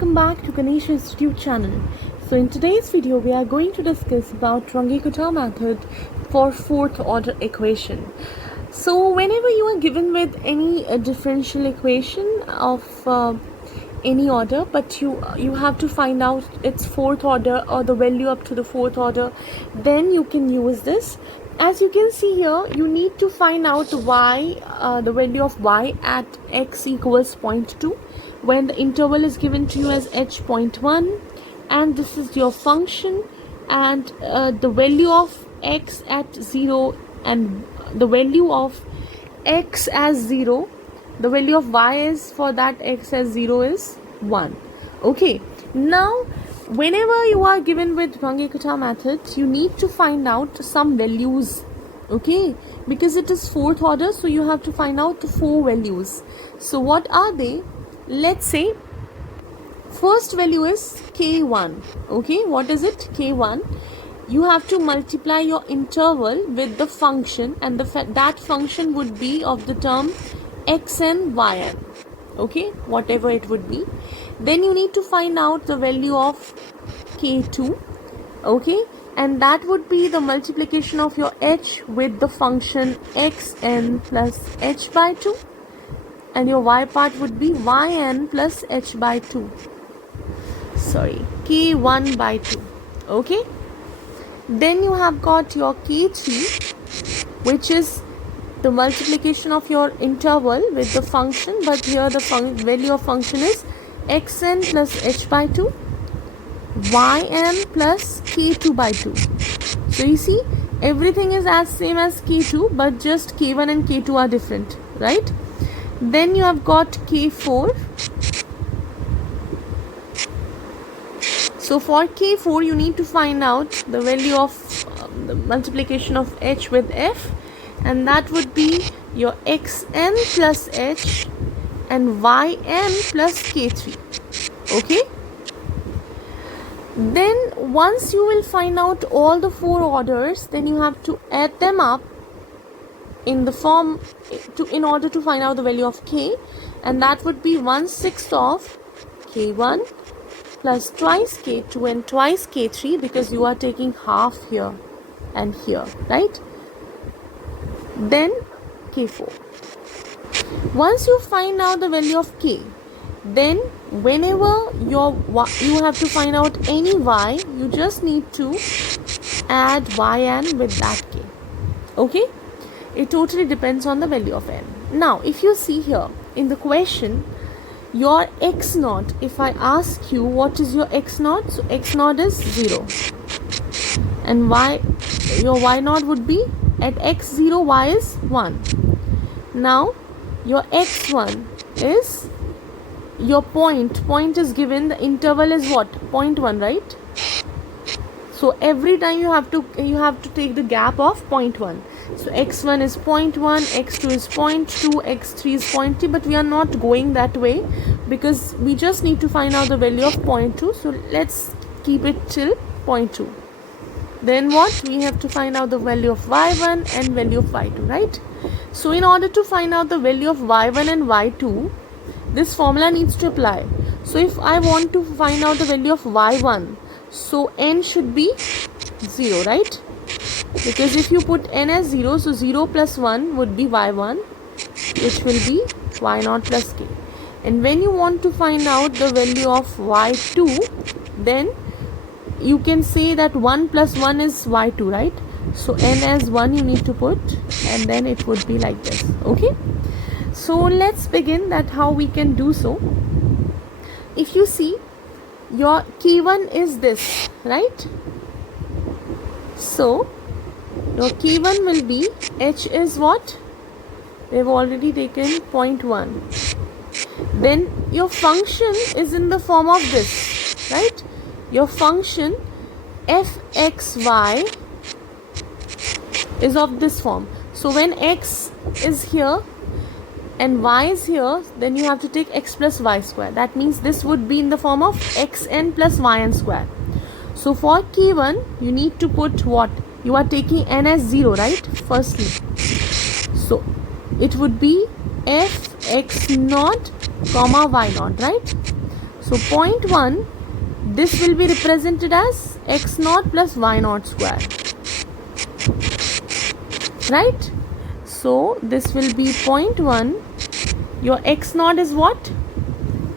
welcome back to Ganesh Institute channel. So in today's video we are going to discuss about Runge-Kutta method for fourth order equation. So whenever you are given with any differential equation of any order, but you have to find out its fourth order or the value up to the fourth order, then you can use this. As you can see here, you need to find out y, the value of y at x equals 0.2 when the interval is given to you as h.1, and this is your function, and the value of x at 0 and the value of x as 0, the value of y is for that x as 0 is 1. Okay, now whenever you are given with Runge-Kutta method, you need to find out some values, okay, because it is fourth order, so you have to find out the 4 values. So what are they? Let's say first value is k1. Okay, what is it? K1. You have to multiply your interval with the function, and that function would be of the term xn yn, okay, whatever it would be. Then you need to find out the value of k2, okay, and that would be the multiplication of your h with the function xn plus h by 2, and your y part would be yn plus h by 2, sorry, k1 by 2, okay. Then you have got your k3, which is the multiplication of your interval with the function, but here the value of function is xn plus h by 2, yn plus k2 by 2. So you see, everything is as same as k2, but just k1 and k2 are different, right? Then you have got k4. So for k4 you need to find out the value of the multiplication of h with f, and that would be your xn plus h and yn plus k3, okay. Then once you will find out all the 4 orders, then you have to add them up in the form in order to find out the value of k, and that would be 1/6 of k1 plus twice k2 and twice k3, because you are taking half here and here, right? Then k4. Once you find out the value of k, then whenever you have to find out any y, you just need to add yn with that k, okay. It totally depends on the value of n. Now if you see here in the question, your x naught, if I ask you what is your x naught, so x naught is 0, and your y naught would be at x0 y is 1. Now your x1 is your point is given, the interval is what, 0.1, right? So every time you have to take the gap of 0.1. So x1 is 0.1, x2 is 0.2, x3 is 0.3, but we are not going that way because we just need to find out the value of 0.2. So let's keep it till 0.2. Then what? We have to find out the value of y1 and value of y2, right? So in order to find out the value of y1 and y2, this formula needs to apply. So if I want to find out the value of y1, so n should be 0, right? Because if you put n as 0, so 0 plus 1 would be y1, which will be y0 plus k. And when you want to find out the value of y2, then you can say that 1 plus 1 is y2, right? So n as 1 you need to put, and then it would be like this, okay. So let's begin that how we can do so. If you see, your k1 is this, right? So your k1 will be, h is what? We've already taken 0.1. Then your function is in the form of this, right? Your function fxy is of this form. So when x is here and y is here, then you have to take x plus y square. That means this would be in the form of xn plus yn square. So for k1 you need to put what? You are taking n as 0, right? Firstly, so it would be f x naught comma y naught, right? So 0.1, this will be represented as x naught plus y naught square, right? So this will be 0.1. Your x naught is what?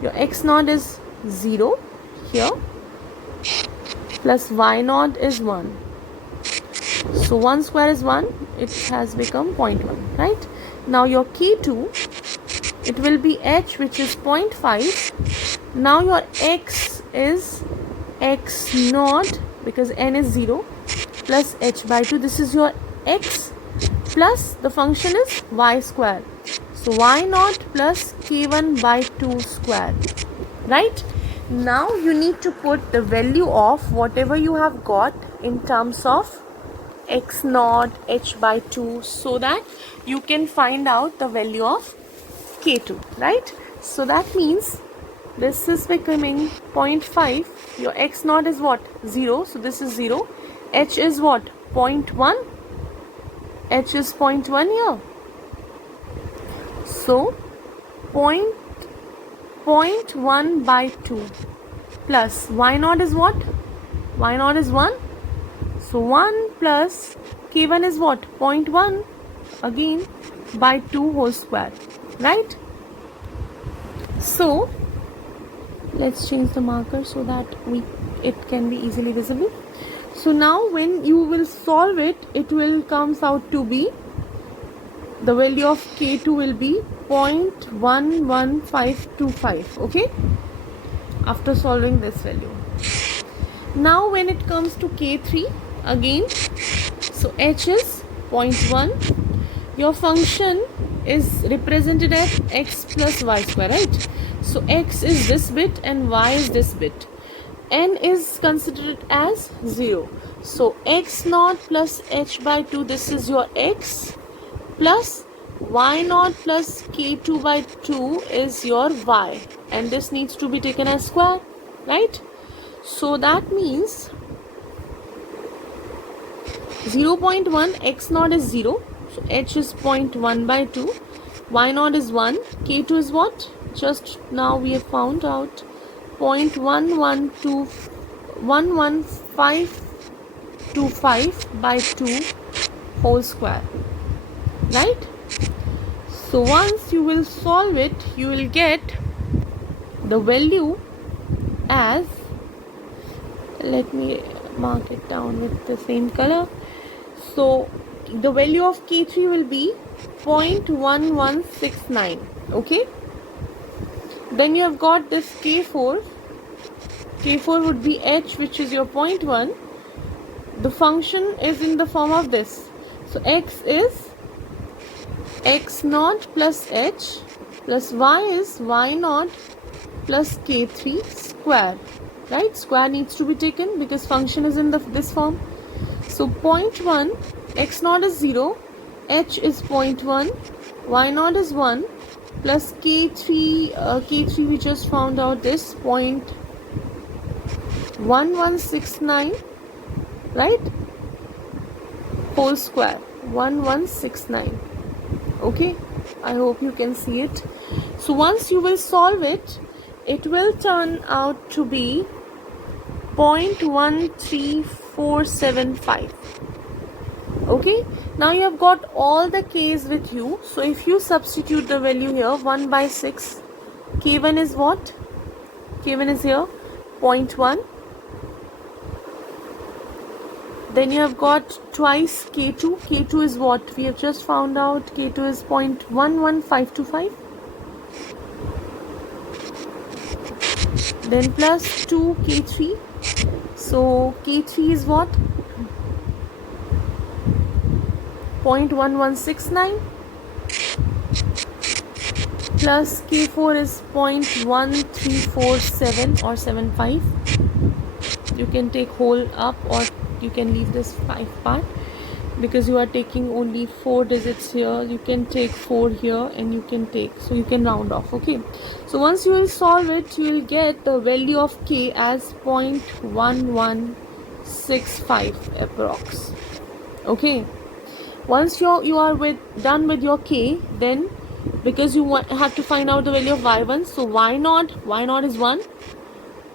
Your x naught is 0 here, plus y naught is 1. So 1 square is 1, it has become 0.1, right? Now your K2, it will be h, which is 0.5. Now your x is x naught, because n is 0, plus h by 2. This is your x, plus the function is y square. So y naught plus k1 by 2 square, right? Now you need to put the value of whatever you have got in terms of x naught, h by 2, so that you can find out the value of k2, right? So that means this is becoming 0.5. Your x naught is what? 0. So this is 0. H is what? 0.1. H is 0.1 here. So 0.1 by 2 plus y naught is what? Y naught is 1. So 1 plus k1 is what? 0.1 again by 2 whole square, right? So let's change the marker so that it can be easily visible. So now when you will solve it, it will comes out to be, the value of k2 will be 0.11525, okay, after solving this value. Now when it comes to k3, again, so h is 0.1. Your function is represented as x plus y square, right? So x is this bit and y is this bit. N is considered as 0. So x naught plus h by 2, this is your x, plus y naught plus k2 by 2 is your y, and this needs to be taken as square, right? So that means 0.1, x naught is 0, so h is 0.1 by 2, y naught is 1, k2 is what? Just now we have found out 0.11525 by 2 whole square, right? So once you will solve it, you will get the value as, let me mark it down with the same color. So the value of k3 will be 0.1169, okay? Then you have got this k4. K4 would be h, which is your 0.1. The function is in the form of this. So x is x naught plus h, plus y is y naught plus k3 square, right? Square needs to be taken because function is in this form. So 0.1, x naught is 0, h is 0.1, y naught is 1, plus k3 we just found out this 0.1169, right? Whole square, 1169. Okay, I hope you can see it. So once you will solve it, it will turn out to be 0.13475. Okay, now you have got all the k's with you. So if you substitute the value here, 1 by 6, k1 is what? K1 is here 0.1. Then you have got twice k2. K2 is what? We have just found out k2 is 0.11525. Then plus 2 k3. So k3 is what? 0.1169. Plus k4 is 0.1347 or 75. You can take whole up or you can leave this 5 part because you are taking only 4 digits here. You can take 4 here and you can take, so you can round off. Okay, so once you will solve it, you will get the value of k as 0.1165 approx. Okay, once you are done with your k, then because you have to find out the value of y1, so y naught is 1,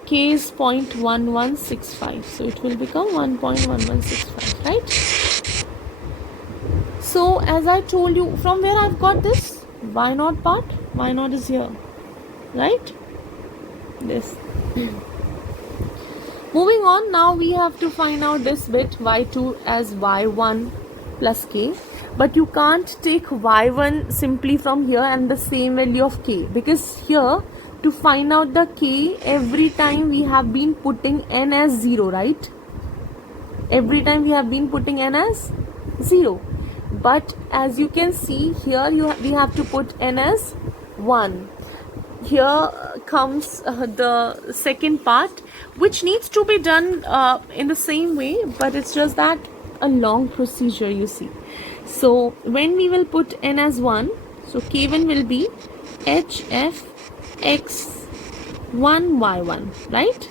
k is 0.1165, so it will become 1.1165, right? So as I told you, from where I've got this y naught part, y naught is here, right? This. Moving on, now we have to find out this bit y2 as y1 plus k, but you can't take y1 simply from here and the same value of k, because here to find out the k, every time we have been putting n as 0, right? Every time we have been putting n as 0, but as you can see here, we have to put n as 1. Here comes the second part, which needs to be done in the same way, but it's just that a long procedure, you see. So when we will put n as 1, so k1 will be hf x1 y1, right?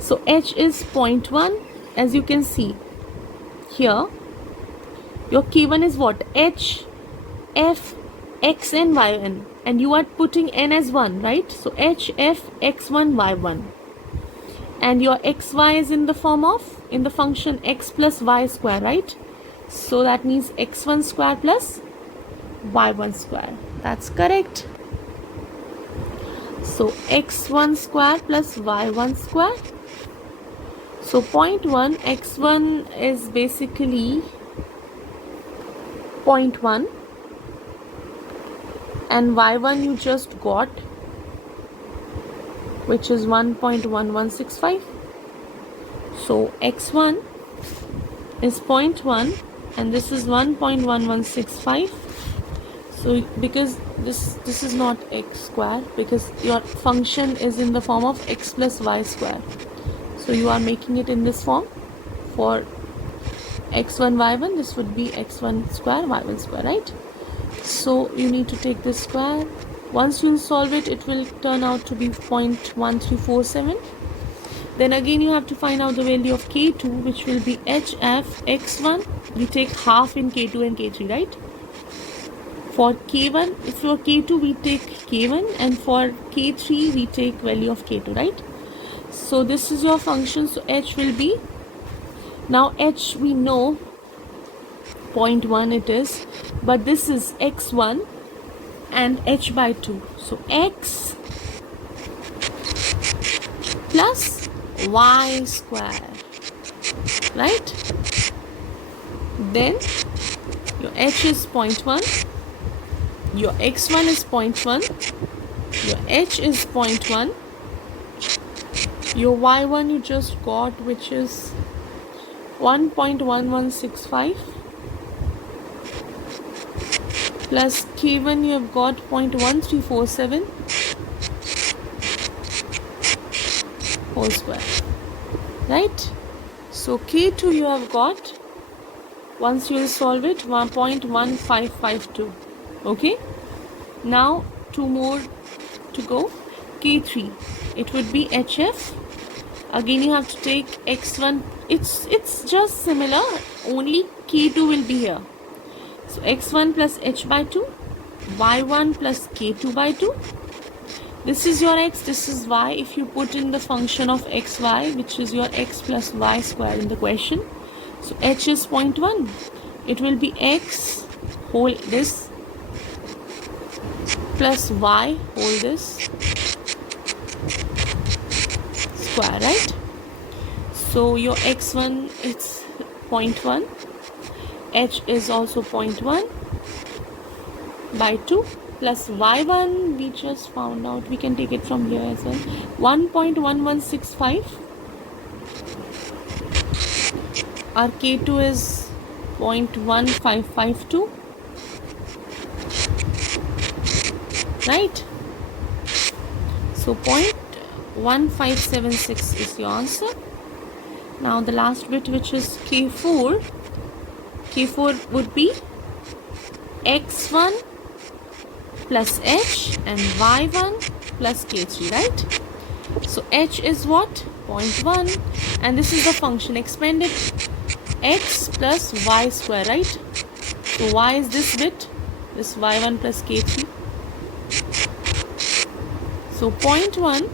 So h is 0.1, as you can see here. Your k1 is what? h f x and yn, and you are putting n as 1, right? So h f x1 y1, and your xy is in the form of, in the function x plus y square, right? So that means x1 square plus y1 square. That's correct. So x1 square plus y1 square. So 0.1, x1 is basically 0.1, and y1 you just got, which is 1.1165. So x1 is 0.1 and this is 1.1165. So because this is not x square, because your function is in the form of x plus y square, so you are making it in this form. For x1 y1, this would be x1 square y1 square, right? So you need to take this square. Once you solve it, it will turn out to be 0.1347. Then again you have to find out the value of k2, which will be hf x1. We take half in k2 and k3, right? For k1, if for k2 we take k1, and for k3 we take value of k2, right? So this is your function. So h will be, now h we know 0.1 it is, but this is x1 and h by 2. So x plus y square, right? Then your h is 0.1, your x1 is 0.1, your h is 0.1, your y1 you just got, which is 1.1165, plus k1 you have got 0.1347 whole square, right? So k2 you have got, once you will solve it, 1.1552. Okay, now two more to go. K3, it would be hf. Again you have to take x1. It's just similar, only k2 will be here. So x1 plus h by 2, y1 plus k2 by 2. This is your x, this is y. If you put in the function of xy, which is your x plus y square in the question, so h is 0.1. It will be x whole this plus y whole this square, right? So your x1 it's 0.1, h is also 0.1 by 2, plus y1 we just found out, we can take it from here as well, 1.1165. Our k2 is 0.1552, right? So 0.1576 is your answer. Now the last bit, which is k4. K4 would be x1 plus h and y1 plus k3, right? So h is what? 0.1, and this is the function expanded, x plus y square, right? So y is this bit, this y1 plus k3. So 0.1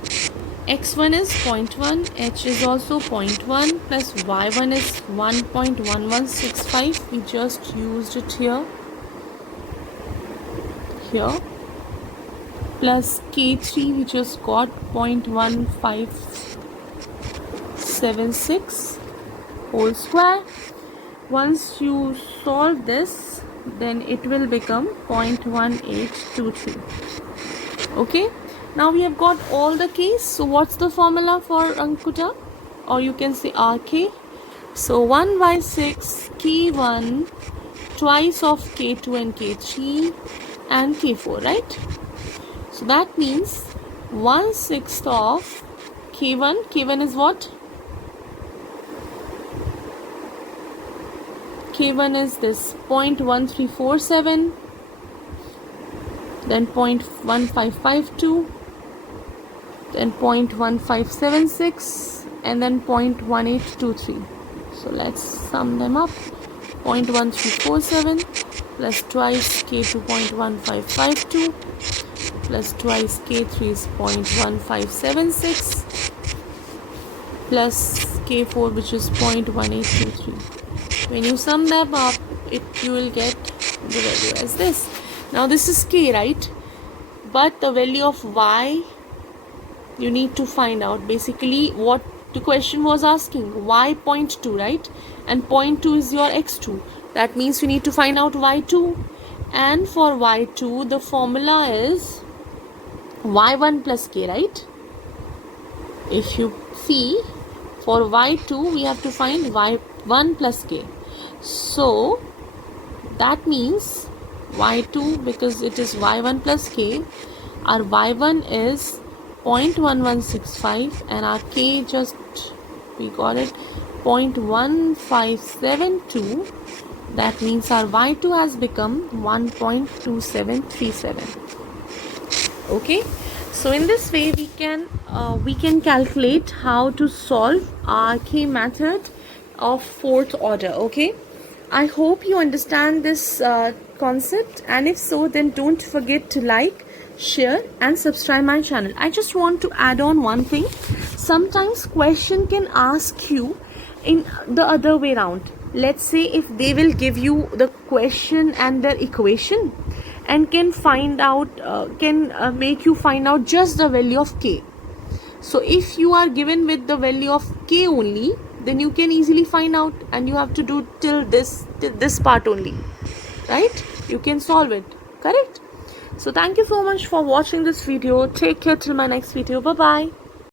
x1 is 0.1, h is also 0.1, plus y1 is 1.1165. We just used it here, plus k3 we just got 0.1576 whole square. Once you solve this, then it will become 0.1823. Okay, now we have got all the k's. So what's the formula for Ankuta, or you can say RK? So 1 by 6 k1 twice of k2 and k3 and k4, right? So that means 1/6 of k1. K1 is what? K1 is this 0.1347, then 0.1552, then 0.1576, and then 0.1823. So let's sum them up. 0.1347 plus twice k2 0.1552 plus twice k3 is 0.1576 plus k4, which is 0.1823. When you sum them up, you will get the value as this. Now this is k, right? But the value of y you need to find out. Basically what the question was asking, y 0.2, right? And 0.2 is your x2. That means you need to find out y2. And for y2, the formula is y1 plus k, right? If you see, for y2 we have to find y1 plus k. So that means y2, because it is y1 plus k, our y1 is 0.1165 and our k, just we got it, 0.1572. That means our y2 has become 1.2737. Okay, so in this way we can calculate how to solve RK method of fourth order. Okay, I hope you understand this concept, and if so, then don't forget to like, share and subscribe my channel. I just want to add on one thing. Sometimes question can ask you in the other way around. Let's say if they will give you the question and the equation and can find out make you find out just the value of k. So if you are given with the value of k only, then you can easily find out, and you have to do till this part only, right? You can solve it, correct? So thank you so much for watching this video. Take care till my next video. Bye bye.